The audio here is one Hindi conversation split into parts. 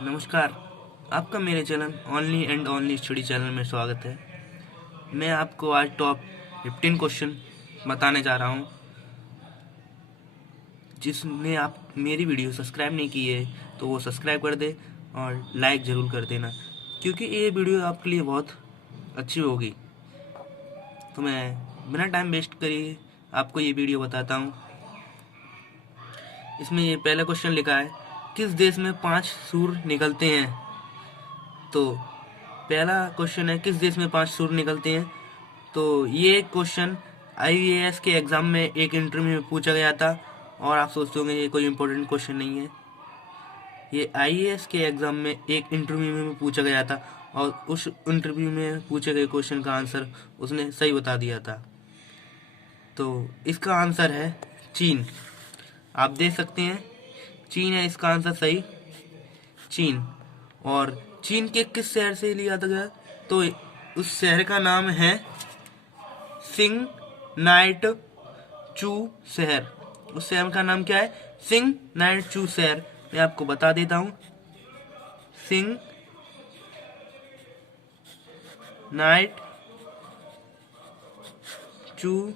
नमस्कार। आपका मेरे channel only and only study channel में स्वागत है। मैं आपको आज टॉप 15 क्वेश्चन बताने जा रहा हूं। जिसने आप मेरी वीडियो सब्सक्राइब नहीं की है तो वो सब्सक्राइब कर दे और लाइक ज़रूर कर देना, क्योंकि ये वीडियो आपके लिए बहुत अच्छी होगी। तो मैं बिना टाइम वेस्ट करे आपको ये वीडियो बताता हूँ। इसमें ये पहला क्वेश्चन लिखा है, किस देश में 5 सूर्य निकलते हैं। तो पहला क्वेश्चन है, किस देश में 5 सूर्य निकलते हैं। तो ये क्वेश्चन आईएएस के एग्ज़ाम में एक इंटरव्यू में पूछा गया था, और आप सोचते होंगे ये कोई इम्पोर्टेंट क्वेश्चन नहीं है। ये आईएएस के एग्ज़ाम में एक इंटरव्यू में पूछा गया था, और उस इंटरव्यू में पूछे गए क्वेश्चन का आंसर उसने सही बता दिया था। तो इसका आंसर है चीन। आप देख सकते हैं, चीन है इसका आंसर सही, चीन। और चीन के किस शहर से लिया गया, तो उस शहर का नाम है सिंग नाइट चू शहर। उस शहर का नाम क्या है, सिंग नाइट चू शहर। मैं आपको बता देता हूँ, सिंग नाइट चू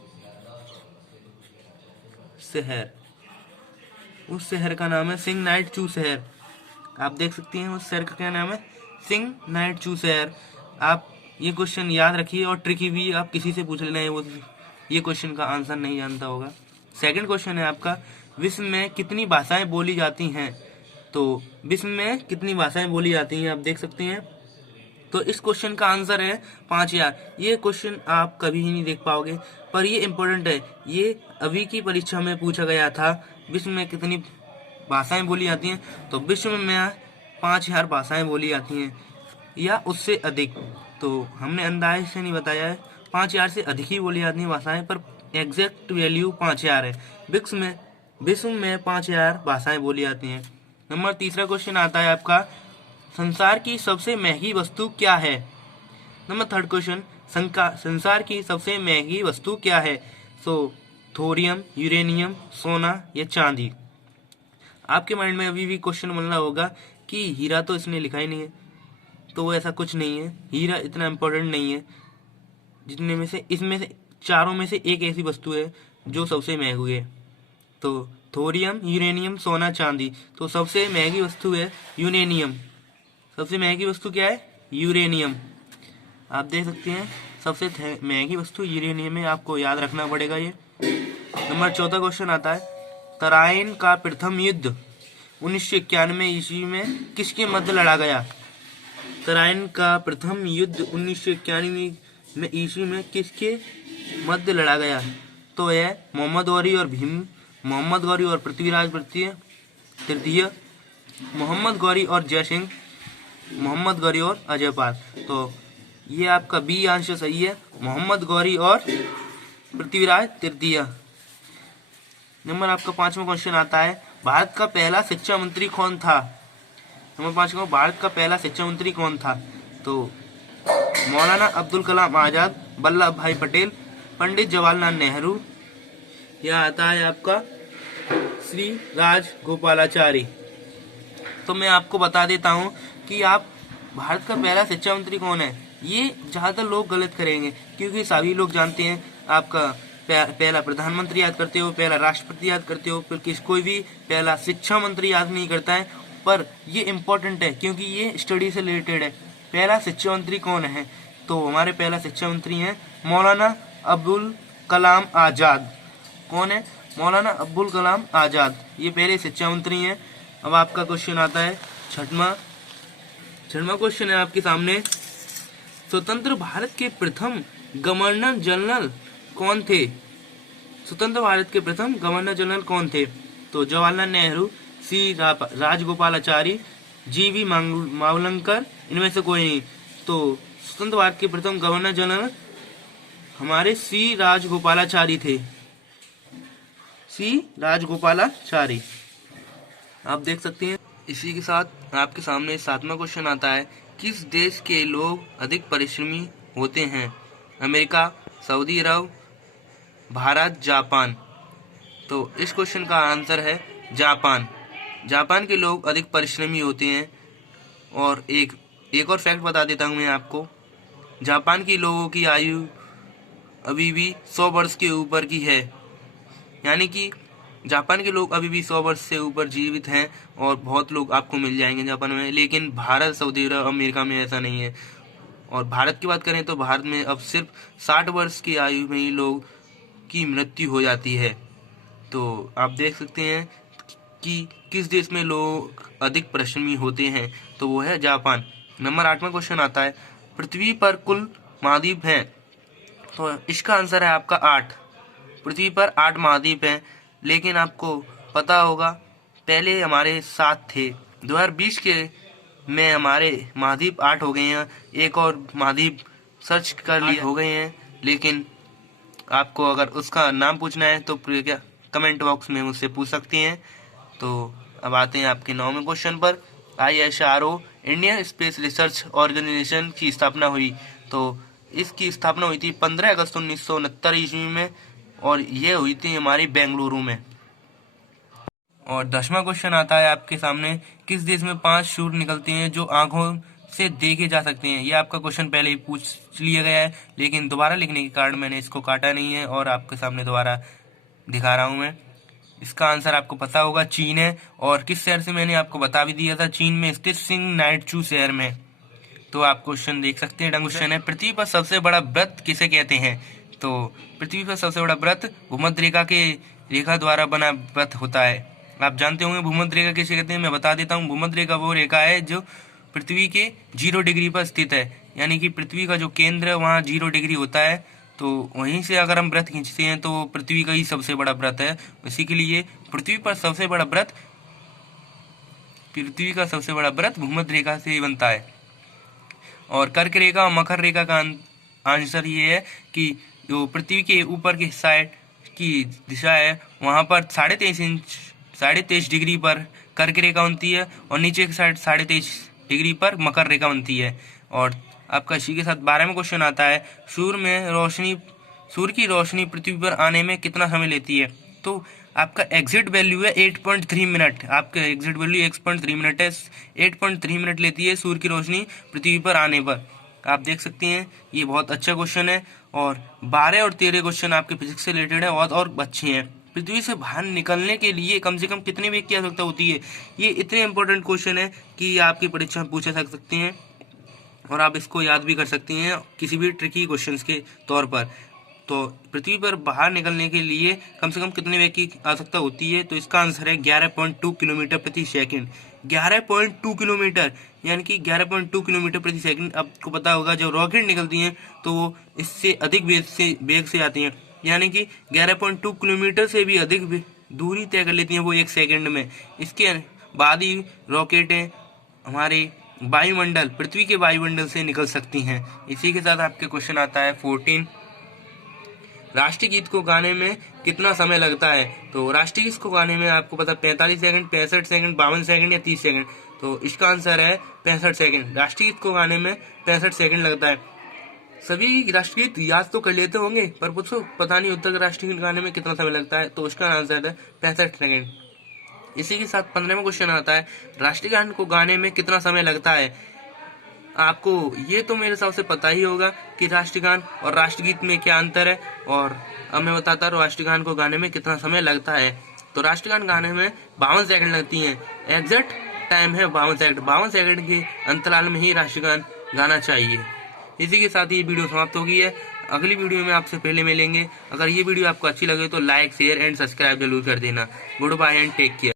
शहर। उस शहर का नाम है सिंग नाइट चू शहर। आप देख सकते हैं उस शहर का क्या नाम है, सिंग नाइट चू शहर। आप ये क्वेश्चन याद रखिए, और ट्रिकी भी आप किसी से पूछ लेना है, वो ये क्वेश्चन का आंसर नहीं जानता होगा। सेकंड क्वेश्चन है आपका, विश्व में कितनी भाषाएं बोली जाती हैं। तो विश्व में कितनी भाषाएं बोली जाती हैं आप देख सकते हैं। तो इस क्वेश्चन का आंसर है 5000। ये क्वेश्चन आप कभी ही नहीं देख पाओगे, पर ये इम्पोर्टेंट है। ये अभी की परीक्षा में पूछा गया था, विश्व में कितनी भाषाएं बोली जाती हैं। तो विश्व में 5000 भाषाएं बोली जाती हैं या उससे अधिक। तो हमने अंदाजे से नहीं बताया है, 5000 से अधिक ही बोली जाती हैं भाषाएं, पर एग्जैक्ट वैल्यू 5000 है। विश्व में 5000 भाषाएं बोली जाती हैं। नंबर तीसरा क्वेश्चन आता है आपका, संसार की सबसे महंगी वस्तु क्या है। नंबर थर्ड क्वेश्चन, संसार की सबसे महंगी वस्तु क्या है। सो थोरियम, यूरेनियम, सोना या चांदी। आपके माइंड में अभी भी क्वेश्चन बन रहा होगा कि हीरा तो इसने लिखा ही नहीं है। तो वो ऐसा कुछ नहीं है, हीरा इतना इम्पोर्टेंट नहीं है। जितने में से इसमें से चारों में से एक ऐसी वस्तु है जो सबसे महंगी है। तो थोरियम, यूरेनियम, सोना, चांदी। तो सबसे महंगी वस्तु है यूरेनियम। सबसे महंगी वस्तु क्या है, यूरेनियम। आप देख सकते हैं सबसे महंगी वस्तु यूरेनियम है, आपको याद रखना पड़ेगा ये। नंबर चौथा क्वेश्चन आता है, तराइन का प्रथम युद्ध 1991 ईस्वी में किसके मध्य लड़ा गया। तराइन का प्रथम युद्ध 1991 में ईस्वी में किसके मध्य लड़ा गया। तो यह मोहम्मद गौरी और पृथ्वीराज तृतीय, मोहम्मद गौरी और जयसिंह, मोहम्मद गौरी और अजयपाल। तो ये आपका बी आंसर सही है, मोहम्मद गौरी और पृथ्वीराज तृतीय। नंबर आपका पांचवा क्वेश्चन आता है, भारत का पहला शिक्षा मंत्री कौन था। नंबर 5 का, भारत का पहला शिक्षा मंत्री कौन था। तो मौलाना अब्दुल कलाम आजाद, वल्लभ भाई पटेल, पंडित जवाहरलाल नेहरू, यह आता है आपका श्री राजगोपालाचारी। तो मैं आपको बता देता हूँ कि आप भारत का पहला शिक्षा मंत्री कौन है, ये ज्यादातर लोग गलत करेंगे, क्योंकि सभी लोग जानते हैं आपका पहला प्रधानमंत्री याद करते हो, पहला राष्ट्रपति याद करते हो, फिर कोई भी पहला शिक्षा मंत्री याद नहीं करता है। पर ये इम्पोर्टेंट है, क्योंकि ये स्टडी से रिलेटेड है। पहला शिक्षा मंत्री कौन है, तो हमारे पहला शिक्षा मंत्री हैं मौलाना अब्दुल कलाम आजाद। कौन है, मौलाना अब्दुल कलाम आजाद, ये पहले शिक्षा मंत्री हैं। अब आपका क्वेश्चन आता है छठवां क्वेश्चन है आपके सामने, स्वतंत्र भारत के प्रथम गवर्नर जनरल कौन थे। स्वतंत्र भारत के प्रथम गवर्नर जनरल कौन थे। तो जवाहरलाल नेहरू, सी राजगोपालाचारी, जीवी मावलंकर, इनमें से कोई नहीं। तो स्वतंत्र भारत के प्रथम गवर्नर जनरल हमारे सी राजगोपालाचारी थे, सी राजगोपालाचारी। आप देख सकते हैं। इसी के साथ आपके सामने सातवां क्वेश्चन आता है, किस देश के लोग अधिक परिश्रमी होते हैं। अमेरिका, सऊदी अरब, भारत, जापान। तो इस क्वेश्चन का आंसर है जापान। जापान के लोग अधिक परिश्रमी होते हैं। और एक और फैक्ट बता देता हूँ मैं आपको। जापान के लोगों की आयु अभी भी 100 वर्ष के ऊपर की है, यानी कि जापान के लोग अभी भी 100 वर्ष से ऊपर जीवित हैं और बहुत लोग आपको मिल जाएंगे जापान में। लेकिन भारत, सऊदी अरब, अमेरिका में ऐसा नहीं है। और भारत की बात करें तो भारत में अब सिर्फ 60 वर्ष की आयु में ही लोग की मृत्यु हो जाती है। तो आप देख सकते हैं कि किस देश में लोग अधिक परिश्रमी होते हैं, तो वो है जापान। नंबर 8वां क्वेश्चन आता है, पृथ्वी पर कुल महाद्वीप हैं? तो इसका आंसर है आपका 8। पृथ्वी पर 8 महाद्वीप हैं, लेकिन आपको पता होगा पहले हमारे 7 थे। 2020 के में हमारे महाद्वीप 8 हो गए हैं। एक और महाद्वीप सर्च कर लिए हो गए हैं, लेकिन आपको अगर उसका नाम पूछना है तो क्या कमेंट बॉक्स में मुझसे पूछ सकती हैं। तो अब आते हैं आपके 9वें क्वेश्चन पर। ISRO Indian space research organisation की स्थापना हुई। तो इसकी स्थापना हुई थी 15 अगस्त 1969 ईस्वी में, और ये हुई थी हमारी बेंगलुरु में। और 10वां क्वेश्चन आता है आपके सामने, किस देश में 5 सूर्य निकलते हैं जो आंखों से देखे जा सकते हैं? ये आपका क्वेश्चन पहले ही पूछ लिया गया है, लेकिन दोबारा लिखने के कारण मैंने इसको काटा नहीं है और आपके सामने दोबारा दिखा रहा हूँ मैं। इसका आंसर आपको पता होगा, चीन है। और किस शहर से मैंने आपको बता भी दिया था, चीन में स्थित सिंगनाइटचू शहर में। तो आप क्वेश्चन देख सकते हैं। क्वेश्चन है, पृथ्वी पर सबसे बड़ा व्रत किसे कहते हैं? तो पृथ्वी पर सबसे बड़ा व्रत भूमध्य रेखा के रेखा द्वारा बना व्रत होता है। आप जानते होंगे भूमध्य रेखा किसे कहते हैं, मैं बता देता हूँ। भूमध्य रेखा वो रेखा है जो पृथ्वी के 0 डिग्री पर स्थित है, यानी कि पृथ्वी का जो केंद्र है वहाँ 0 डिग्री होता है। तो वहीं से अगर हम व्रत खींचते हैं तो पृथ्वी का ही सबसे बड़ा व्रत है। इसी के लिए पृथ्वी का सबसे बड़ा व्रत भूमध्य रेखा से ही बनता है। और कर्क रेखा और मकर रेखा का आंसर ये है कि जो पृथ्वी के ऊपर की साइड की दिशा है वहाँ पर 23.5 डिग्री पर कर्क रेखा बनती है, और नीचे की साइड 23.5 डिग्री पर मकर रेखा बनती है। और आपका इसी के साथ 12वां क्वेश्चन आता है, सूर्य की रोशनी पृथ्वी पर आने में कितना समय लेती है? तो आपका एग्जिट वैल्यू है 8.3 मिनट। आपका एग्जिट वैल्यू 8.3 मिनट है। 8.3 मिनट लेती है सूर्य की रोशनी पृथ्वी पर आने पर। आप देख सकते हैं, ये बहुत अच्छा क्वेश्चन है। और 12 और 13 क्वेश्चन आपके फिजिक्स से रिलेटेड है और अच्छे हैं। पृथ्वी से बाहर निकलने के लिए कम से कम कितने वेग की आवश्यकता होती है? ये इतने इंपॉर्टेंट क्वेश्चन है कि आपकी परीक्षा में पूछे जा सकते हैं और आप इसको याद भी कर सकते हैं किसी भी ट्रिकी क्वेश्चंस के तौर पर। तो पृथ्वी पर बाहर निकलने के लिए कम से कम कितने वेग की आवश्यकता होती है? तो इसका आंसर है 11.2 किलोमीटर प्रति सेकंड। 11.2 किलोमीटर, यानी कि 11.2 किलोमीटर प्रति सेकंड। आपको पता होगा जब रॉकेट निकलती हैं तो वो इससे अधिक वेग से आती हैं, यानी कि 11.2 किलोमीटर से भी अधिक दूरी तय कर लेती हैं वो 1 सेकंड में। इसके बाद ही रॉकेटें हमारे वायुमंडल, पृथ्वी के वायुमंडल से निकल सकती हैं। इसी के साथ आपके क्वेश्चन आता है 14, राष्ट्रीय गीत को गाने में कितना समय लगता है? तो राष्ट्रीय गीत को गाने में आपको पता 45 सेकंड, 65 सेकंड, 52 सेकंड या 30 सेकंड। तो इसका आंसर है 65 सेकंड। राष्ट्रीय गीत को गाने में 65 सेकंड लगता है। सभी राष्ट्रीय गीत याद तो कर लेते होंगे, पर कुछ पता नहीं होता कि राष्ट्रीय गीत गाने में कितना समय लगता है। तो इसका आंसर है 65 सेकंड। इसी के साथ 15वां क्वेश्चन आता है, राष्ट्रीय गान को गाने में कितना समय लगता है? आपको ये तो मेरे हिसाब से पता ही होगा कि राष्ट्रीय गान और राष्ट्रगीत में क्या अंतर है। और अब मैं बताता हूँ राष्ट्रीय गान को गाने में कितना समय लगता है। तो राष्ट्रीय गान गाने में 52 सेकंड लगती हैं। एग्जैक्ट टाइम है 52 सेकंड। 52 सेकंड के अंतराल में ही राष्ट्रीय गान गाना चाहिए। इसी के साथ ये वीडियो समाप्त हो गई है। अगली वीडियो में आपसे पहले मिलेंगे। अगर ये वीडियो आपको अच्छी लगे तो लाइक, शेयर एंड सब्सक्राइब जरूर कर देना। Goodbye and take care.